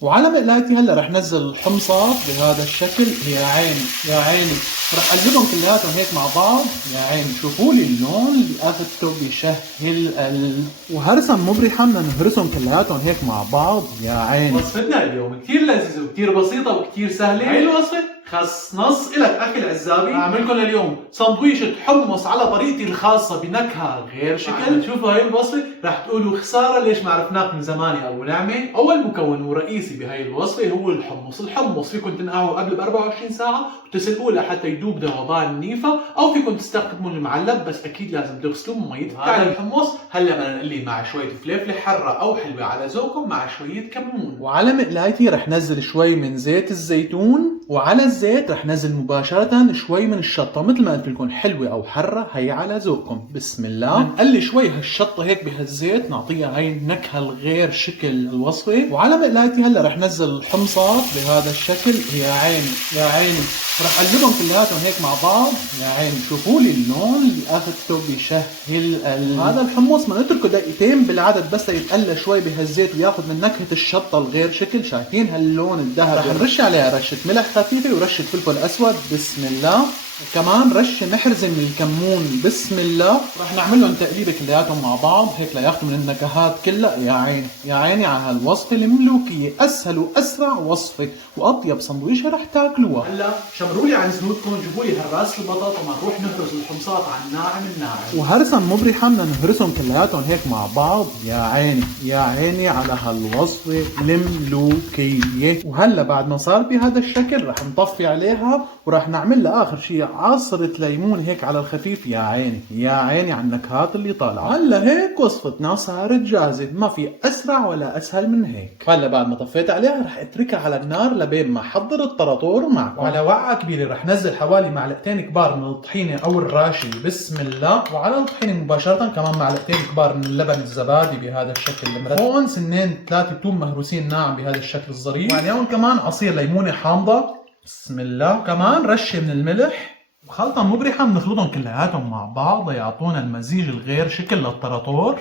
وعلى مقلاتي هلا رح نزل الحمصات بهذا الشكل. يا عيني يا عيني، رح اقلبهم كلياتهم هيك مع بعض. يا عيني شوفوا لي اللون اللي اخذته بشهي القلب. وهرسا مبرحه بدنا نهرسهم كلياتهم هيك مع بعض. يا عيني وصفتنا اليوم كتير لذيذة وكتير بسيطة وكتير سهلة. هاي الوصفة خص نص إلك أخي العزابي. أعمل لكم اليوم سندويشة حمص على طريقتي الخاصة بنكهة غير شكل. شوفوا هاي الوصفة رح تقولوا خسارة ليش ما عرفناك من زمان يا أبو نعمة. أول مكون ورئيسي بهاي الوصفة هو الحمص. الحمص فيكم تنقعوه قبل ب 24 ساعة وتسلقوه لحتى يدوب ذوبان نيفا، أو فيكم تستخدموا المعلب، بس أكيد لازم تغسلوه بمية الثلج. الحمص هلا بدنا نقلي مع شوية فلفلة حرة أو حلوة على ذوقكم مع شوية كمون. وعلى مقلايتي رح نزل شوي من زيت الزيتون، وعلى الزيت رح نزل مباشرة شوي من الشطة، مثل ما قلت لكم حلوة أو حرة هي على ذوقكم. بسم الله. نقلي شوي هالشطة هيك بهالزيت نعطيها هاي النكهة الغير شكل الوصفة. وعلى مقلايتي هلا رح نزل الحمصات بهذا الشكل. يا عيني يا عيني، رح اقلبهم كلياتهم هيك مع بعض. يا عيني شوفوا لي اللون اللي اخذته بشهي القلب. هذا الحمص بنتركه دقيقتين بالعدد بس ليتقلى شوي بهالزيت وياخذ من نكهة الشطة الغير شكل. شايفين هاللون الذهبي؟ رح نرش عليها رشة ملح خفيفة ورشة فلفل اسود. بسم الله. وكمان رشة محرزة من الكمون. بسم الله. رح نعمل لهم تقليبة كلياتهم مع بعض هيك لياخذوا من النكهات كلها. يا عيني يا عيني على هالوصفة الملوكية، اسهل واسرع وصفة واطيب سندويشة رح تاكلوها. هلا شمروا لي عن زنودكم، جيبوا لي هالراس البطاطا وما نروح نهرس الحمصات على الناعم الناعم. وهرسا مبرحة بدنا نهرسهم كلياتهم هيك مع بعض. يا عيني يا عيني على هالوصفة الملوكية. وهلا بعد ما صار بهذا الشكل رح نطفي عليها ورح نعمل لها اخر شيء عصرة ليمون هيك على الخفيف. يا عيني يا عيني على النكهات اللي طالعة. هلا هيك وصفتنا صارت جاهزة، ما في اسرع ولا اسهل من هيك. هلا بعد ما طفيت عليها رح اتركها على النار لبين ما احضر الطراطور معكم. وعلى وعاء كبيرة رح نزل حوالي معلقتين كبار من الطحينة او الراشي. بسم الله. وعلى الطحينة مباشرة كمان معلقتين كبار من اللبن الزبادي بهذا الشكل المرتب. هون سنين 3 توم مهروسين ناعم بهذا الشكل الظريف. وعليهم كمان عصير ليمونة حامضة. بسم الله. كمان رشة من الملح. وخلطة مبرحة بنخلطهم كلياتهم مع بعض ليعطونا المزيج الغير شكل للطراطور.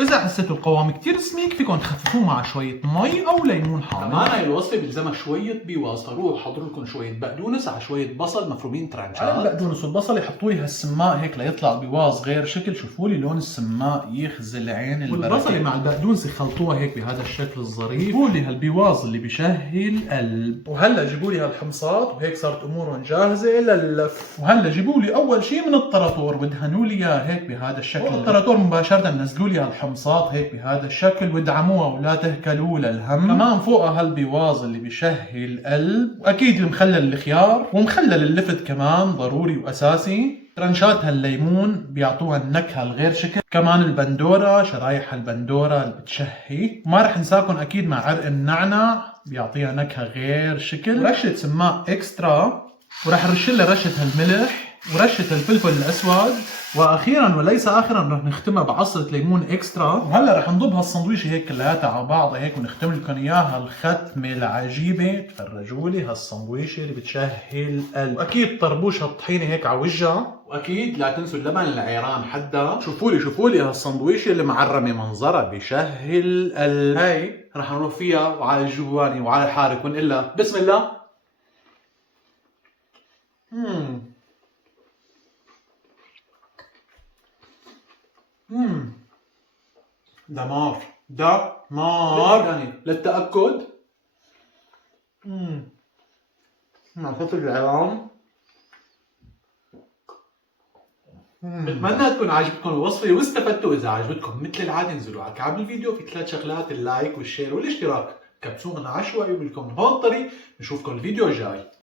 إذا حسيتوا القوام كتير سميك فيكم تخففوه مع شوية مي أو ليمون حامض. كمان هاي الوصفة بيلزمها شوية بواسطة. روحوا حضروا لكم شوية بقدونس على شوية بصل مفرومين ترانشات. على البقدونس والبصل يحطوا لي هالسماق هيك ليطلع بواز غير شكل. شوفوا لي لون السماق يخزل عين البركة. والبصل مع البقدونس يخلطوها هيك بهذا الشكل الظريف. جيبوا لي هالبواز اللي بشهي القلب. وهلا جيبوا لي هالحمصات وهيك صارت امورهم جاهزة لللف. وهلا جيبوا لي اول شيء من الطراطور ودهنوا لي اياه هيك بهذا الشكل. الطراطور مباشرة نزلوا لي هالحمصات هيك بهذا الشكل وادعموها ولا تهكلوا للهم. كمان فوقها هالبواز اللي بشهي القلب، واكيد مخلل الخيار ومخلل اللفت كمان ضروري واساسي. ترنشات هالليمون بيعطوها النكهة الغير شكل. كمان البندورة، شرايح البندورة اللي بتشهي. وما رح نساكم اكيد مع عرق النعنع بيعطيها نكهة غير شكل. رشة سماق اكسترا، ورح نرش لها رشة هالملح ورشة الفلفل الاسود. واخيرا وليس اخرا رح نختمها بعصرة ليمون اكسترا. وهلا رح نضب هالسندويشة هيك كلياتها على بعضها هيك ونختم لكم اياها الختمة العجيبة. تفرجوا لي هالسندويشة اللي بتشهي القلب. واكيد طربوش هالطحينة هيك على وجهها. واكيد لا تنسوا اللبن العيران حدا. شوفوا لي هالسندويشة اللي معرمة منظرها بشهي القلب. هاي رح نروح فيها وعلى الجواني وعلى الحارق ونقول لها بسم الله. دمار دمار يعني للتأكد. مع فلفل العيران. بتمنى تكون عجبتكم الوصفة واستفدتوا. إذا عجبتكم مثل العادة انزلوا على كعب الفيديو في 3 شغلات: اللايك والشير والاشتراك. كبسونا عشوائي وبلكم بهالطريق. نشوفكم الفيديو الجاي.